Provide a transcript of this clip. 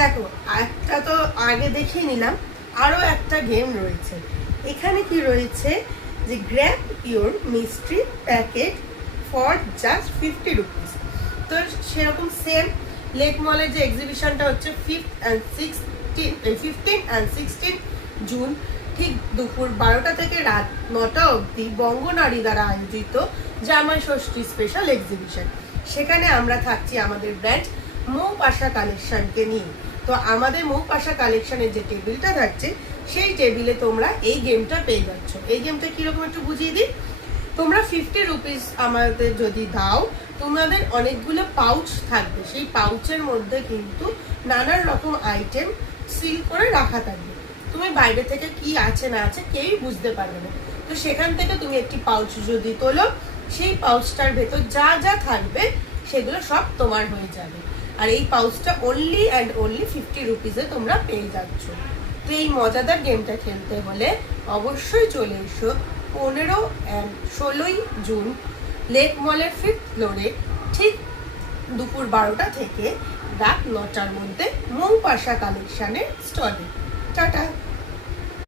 দেখো একটা তো আগে দেখিয়ে নিলাম, আরও একটা গেম রয়েছে। এখানে কি রয়েছে যে grab your mystery packet for just 50 rupees. তো সেরকম সেম লেক মলের যে এক্সিবিশনটা হচ্ছে 15 and 16 জুন ঠিক দুপুর 12টা থেকে রাত 9টা অবধি বঙ্গনারী দ্বারা আয়োজিত জামাই ষষ্ঠী স্পেশাল এক্সিবিশন। সেখানে আমরা থাকছি আমাদের ব্র্যান্ড মৌপাশা কালেকশনকে নিয়ে। তো আমাদের মৌপাশা কালেকশনের যে টেবিলটা থাকছে সেই টেবিলে তোমরা এই গেমটা পেয়ে যাচ্ছ। এই গেমটা কীরকম একটু বুঝিয়ে দিই। তোমরা 50 রুপিস আমাদের যদি দাও, তোমাদের অনেকগুলো পাউচ থাকবে। সেই পাউচের মধ্যে কিন্তু নানান রকম আইটেম সিল করে রাখা থাকবে। তুমি বাইরে থেকে কি আছে না আছে কেউই বুঝতে পারবে না। তো সেখান থেকে তুমি একটি পাউচ যদি তোলো, সেই পাউচটার ভেতর যা যা থাকবে সেগুলো সব তোমার হয়ে যাবে। আর এই পাউচটা অনলি অ্যান্ড অনলি 50 রুপিসে তোমরা পেয়ে যাচ্ছ। তো এই মজাদার গেমটা খেলতে হলে অবশ্যই চলে এসো 15 and 16 জুন লেক মলের 5th ফ্লোরে ঠিক দুপুর 12টা থেকে রাত 9টার মধ্যে মৌপাশা কালেকশনের স্টলে। টাটা।